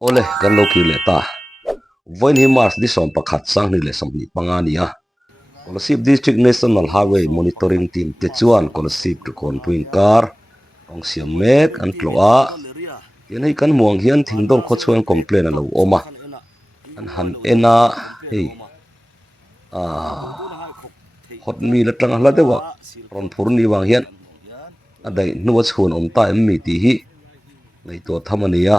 Ole kan lo ki le ta voin hi mars di som pakhat sang ni le som ni panga ni a Kolasib District National Highway Monitoring Team te chuan Kolasib to Kawngpui kar ong siam mek an tlo a tian hei kan muang hian thingdol kho chuan complain alo oma an han ena hei a hot mi la tang hla dewa ron phur ni wang hian adai nuwa chhun om ta emmi ti hi nei to thamania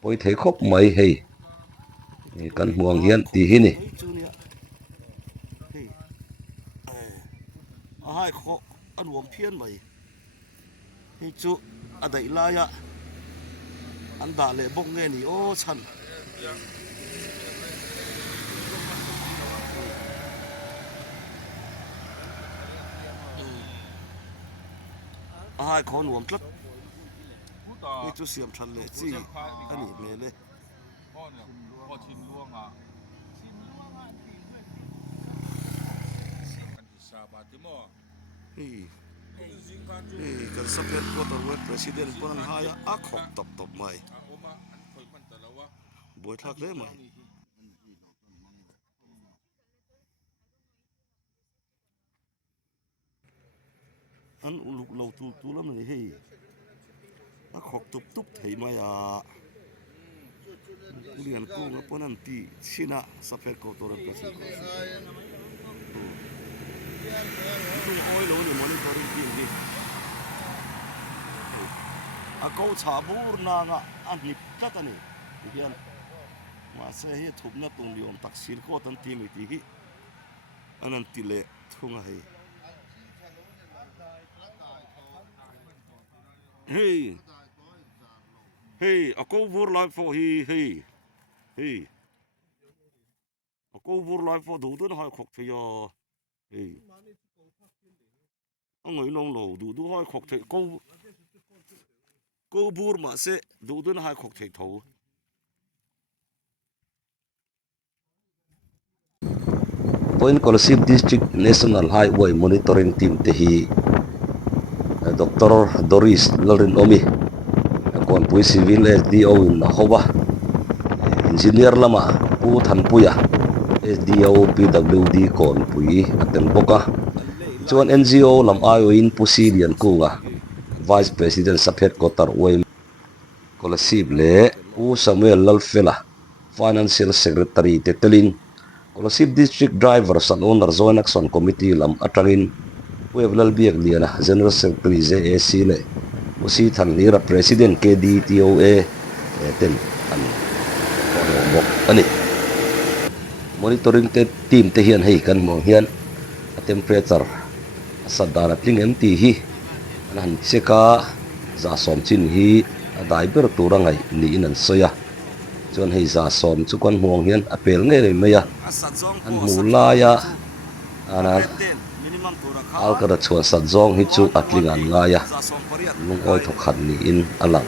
poi thei khop mai hei kan muang hian ti hi ni hai kho an wom phian mai hi chu adai la ya an da le bok nge ni o chan hai kho nuam tlat hi chu siam than le chi ani me le kan sapet ko tor wet president pon haya a khok top top mai boi thak le mai an uluk lo tu lam ni hei a khok tup tup thei mai a lian ko nga pon an ti china sapet ko tor president tung oi lo ni monitoring team hi a ko cha bur na nga an hip tlat ani hian ma se hi thup na tung liom taksil ko tan team ti hi anan ti le thunga hei hey a ko bur lai fo hi a ko bur lai fo du tun hai khok thia hey a ngoi long lo du hai khok thei ko bur ma se du tun hai khok thei tho point Kolasib District National Highway Monitoring Team te hi Dr. Doris Lorin Omi Kawngpui Civil SDO in Hoba Engineer lama pu than puya SDO PWD Kawngpui aten boka chuan NGO lam ayo in pusilian kunga Vice President Saphet Kotar Wei Kolasib le pu Samuel Lalfela Financial Secretary Tetelin Kolasib District Drivers and Owner Joint Action Committee lam atangin Pueblal biak liana General Secretary JAC le Pusi than lira President KDTOA ten an bok ani monitoring team te hian hei kan mo hian a temperature sadana tling MT hi an cheka za som chin hi a dai ber turangai ni in an soya chuan hei za som chu kan mong hian apel nge le meya an mula ya ana alkara chuan sat zong hi chu atling an nga ya lung oi thok khat ni in alang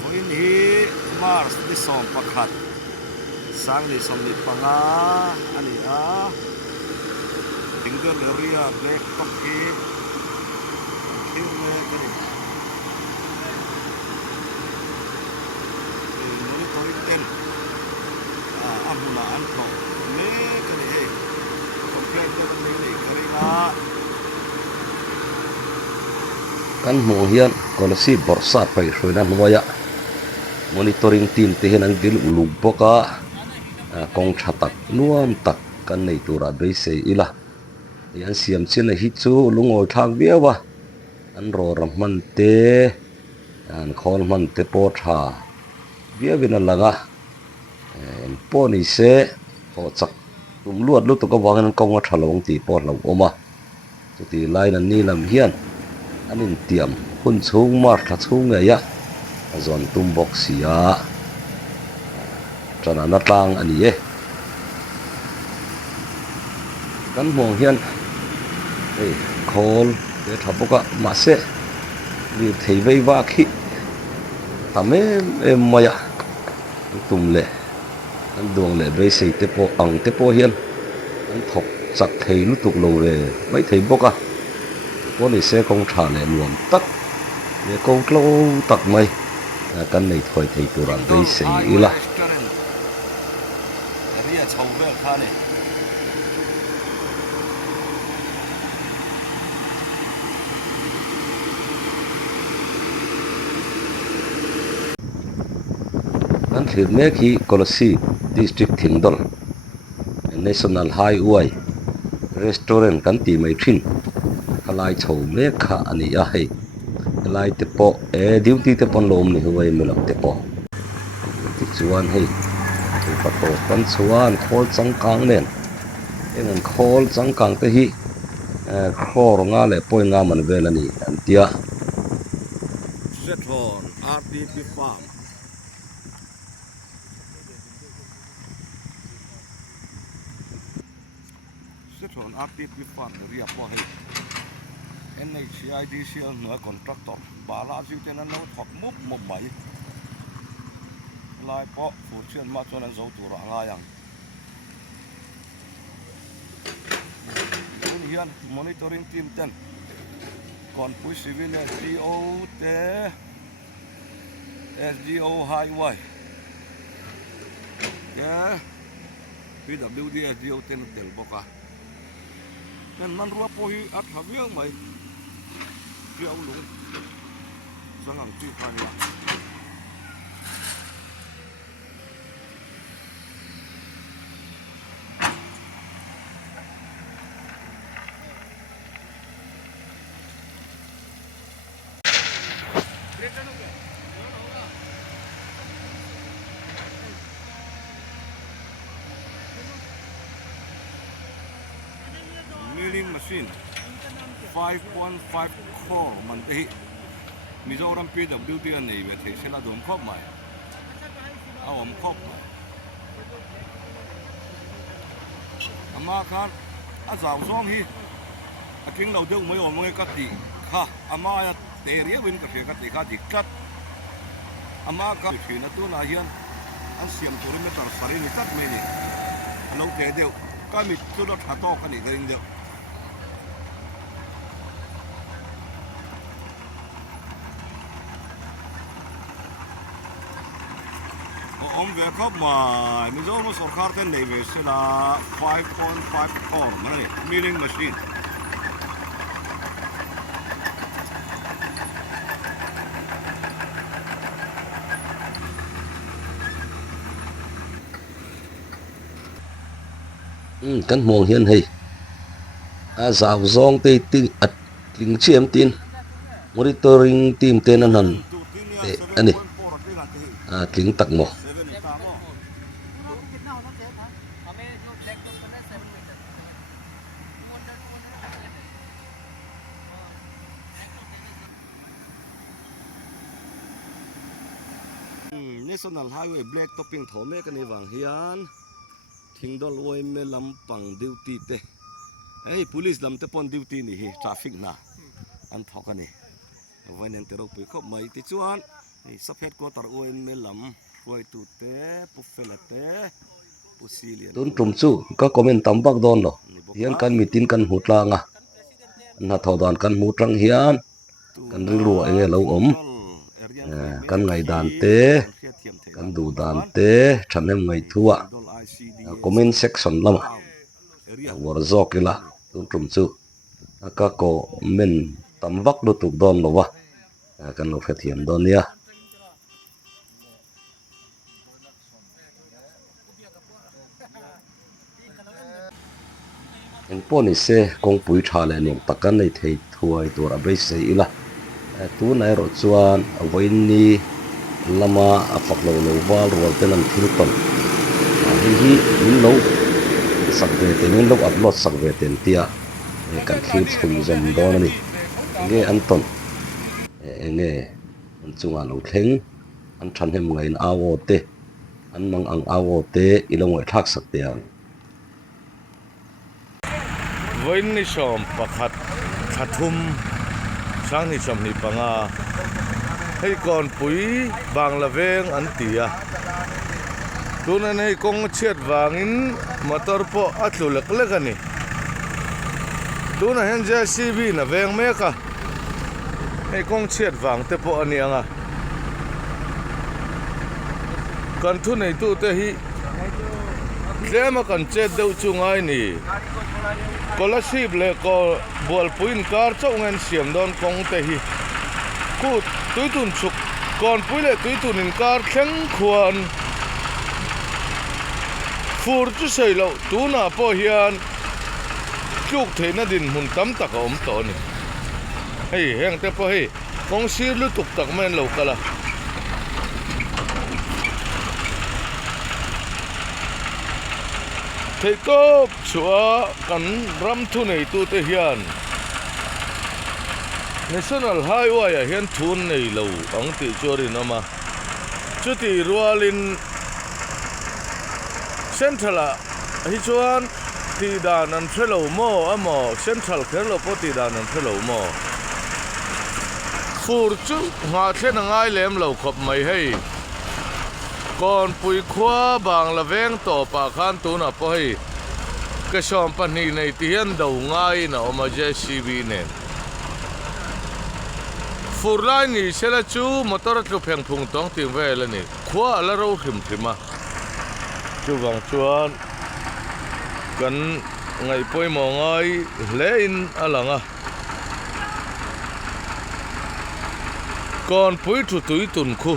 voin hi mars di som pakhat sang ni som ni panga ani a tingdol area black top hi hilme kani monitoring ten amuna an tho me kani he complaint de ni kari na kan mo hian Kolasib borsa pai hroina nuaya monitoring team te hian an dil uluk boka kong thatak nuam tak kan nei tura dei se ila yan siam chin hi chu lungoi thak biawa an ro ram man te an khol man te po tha bia vina laga po ni se ho chak tum luat lu to ka wangan kong a thalong ti po lo oma chu ti line an ni lam hian anin tiam hun chung mar tha chung nge ya azon tum box sia chana na tang ani e kan mong hian ei khol te thaboka ma se ni thei vei wa khi tame em maya tum le an dong le vei sei te po ang te po hian an thok chak thei lu tuk lo le mai thei boka po ni se kong tha le nuam tak le kong tlo tak mai kan nei thoi thei turan dei sei ila ria chau vel kha ni kan thlir mek hi Kolasib District Thingdol National Highway restaurant kan ti mai thin kalai chho mek kha ani a hei kalai te po duty te pon lom ni huai melam te po ti chuan hei tu pato kan chuan khol changkang nen engan khol changkang te hi khor nga le poi nga man vel ani an tia Setron RDP farm Setron RDP farm ria po hei NHIDCL no contractor Balaji ten an lo thok mup mup mai lai po fu chen ma chuan an zo tur anga yang hian monitoring team ten Kawngpui civil SDO te SDO highway ke PWD SDO ten tel boka nen man ruwa po hi at haviang mai piao lung sangang ti khania milling machine 5.5 crore man te Mizoram PWD nei ve the sela dom khop mai awam khop ama khan a zaw zong hi a king lo deuh mai om ngai ka ti kha ama ya te ria win ka ka ti kha dikkat ama ka thina tu na hian an siam kilometer sari ni tat mai ni lo te deuh ka mi tu lo tha to ka ni ring deuh om ve khop ma Mizoram sarkar ten nei ve sela 5.5 crore mane milling machine kan mong hian hei a zaw zong te ti at tling chiam tin monitoring team ten an han te ani a tling tak mo National Highway black topping thome kan ni wang hian Thingdol oi me lampang duty te hey police lam te pon duty ni hi traffic na an thok ani voinen te ro pui khop mai ti chuan ni saphet ko tar oi me lam koi tu te pu fela te pu silian tun tum chu ka comment tambak don lo hian kan mitin kan hutlanga na thodan kan mutrang hian kan rilu enge lo om kan ngai dan te kan du dan te thanem ngai thuwa comment section lama war zokila tun tum chu ka ko men tambak do tuk don lo wa kan lo khathiam don ya en poni se Kawngpui thale niam takan nei thei thuai tur abai sei ila tu nai ro chuan voin ni lama afak lo lo wal rol tenan thil ton hi min lo sakve te min lo upload sakve ten tia kan thil chhun zom don ani nge anton nge an chunga lo thleng an thanem ngai an awo te an mang ang awo te ilongoi thak sak te voin ni som pakhat thathum sang ni som ni panga hei Kawngpui banglaveng an tia tuna nei kong chiat wangin motor po atlulek lekani tuna hen JCB na veng meka hei kong chiat wang te po ani anga kan thu nei tu te hi tlema kan che deuh chungai ni Kolasib le ko bol puin kar chau ngen siam don kong te hi ku tuitun chuk Kawngpui le tuitun in kar thleng khuan fur chu sei lo tuna po hian tluk theina din hmun tam tak a om to ni hei heng te po hei kong sir lu tuk tak men lo kala thei kop chua kan ram thu nei tu te hian National Highway a hian thun nei lo ang ti chorin ama chuti rualin Central a hi chuan ti dan an thelo mo amo Central kherlo po ti dan an thelo mo fur chu nga thlen ngai lem lo khop mai hei Kawngpui khwa bang la veng to pa khan tu na po hei ka som pa ni nei ti hian do ngai na oma JCB nen furlai ni sela chu motor tlu pheng phung tong ting ve la ni khwa la ro hrim hrim a chu wang chuan kan ngai poi mo ngai le in alanga Kawngpui thu tui tun khu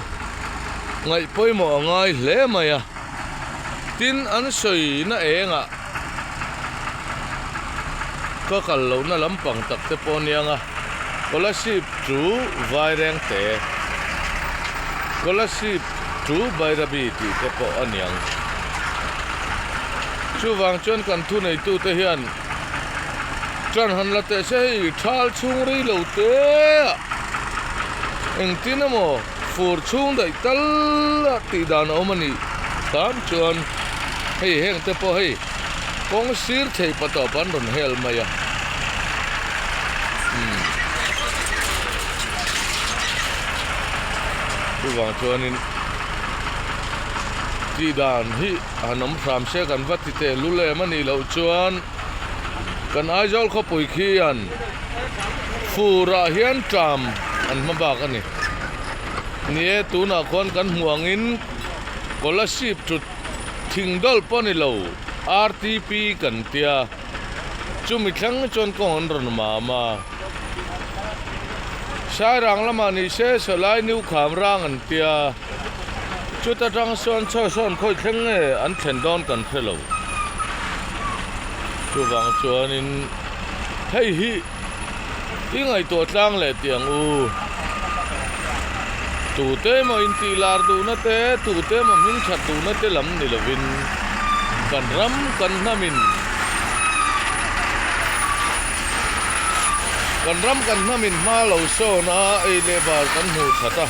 ngai poi mo ngai le maya tin an soi na enga ka kal lo na lampang tak te ponianga Kolasib chu vai reng te Kolasib chu vai rabi ti te po anyang chu wang chon kan thu nei tu te hian tran han la te sei thal chung ri lo te eng tinamo fur chung dai tal ti dan omani tam chuan hei heng te po hei kong sir thei pato pan ron hel maya chu wang chuanin ti dan hi anom ram se kan vati te lule mani lo chuan kan aizol kho pui khian fura hian tram an mabak ani nie tuna khon kan huangin Kolasib tut thingdol poni lo RTP kan tia chumi thlang chon kon ron mama sai rang lama ni se solai niu kham rang an tia chuta tang son cho son khoi thleng nge an thlen don kan phelo chu wang chuanin hei hi ingai to tlang le tiang u tu te mo intihlah du na te tu te mo min that du na te lam ni lovin kan ram kan namin kan ram kan namin ma lo so na ei le bar kan hu thata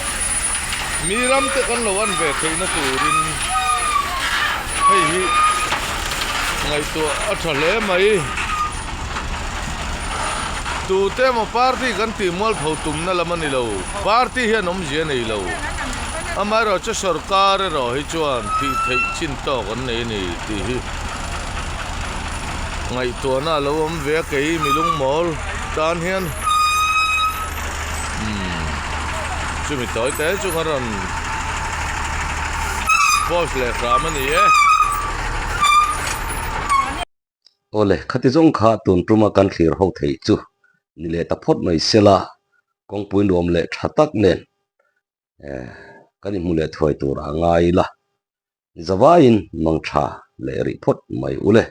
mi ram te kan lo an ve theina turin hei hi ngai to a thale mai tu te mo party kan ti mol phau tum na lamani lo party hian om je nei lo amaro cha sarkar ro hi chuan ti thei chin to kan nei ni ti hi ngai to na lo om ve kei milung mol tan hian chumi toy te chu ngaron boss le ramani e ole khati jong kha tun pruma kan thlir ho thei chu ni le ta phot mai sela Kawngpui nuam le thatak nen kan mu le thoi tur angai la zawain mangtha le ri phot mai ule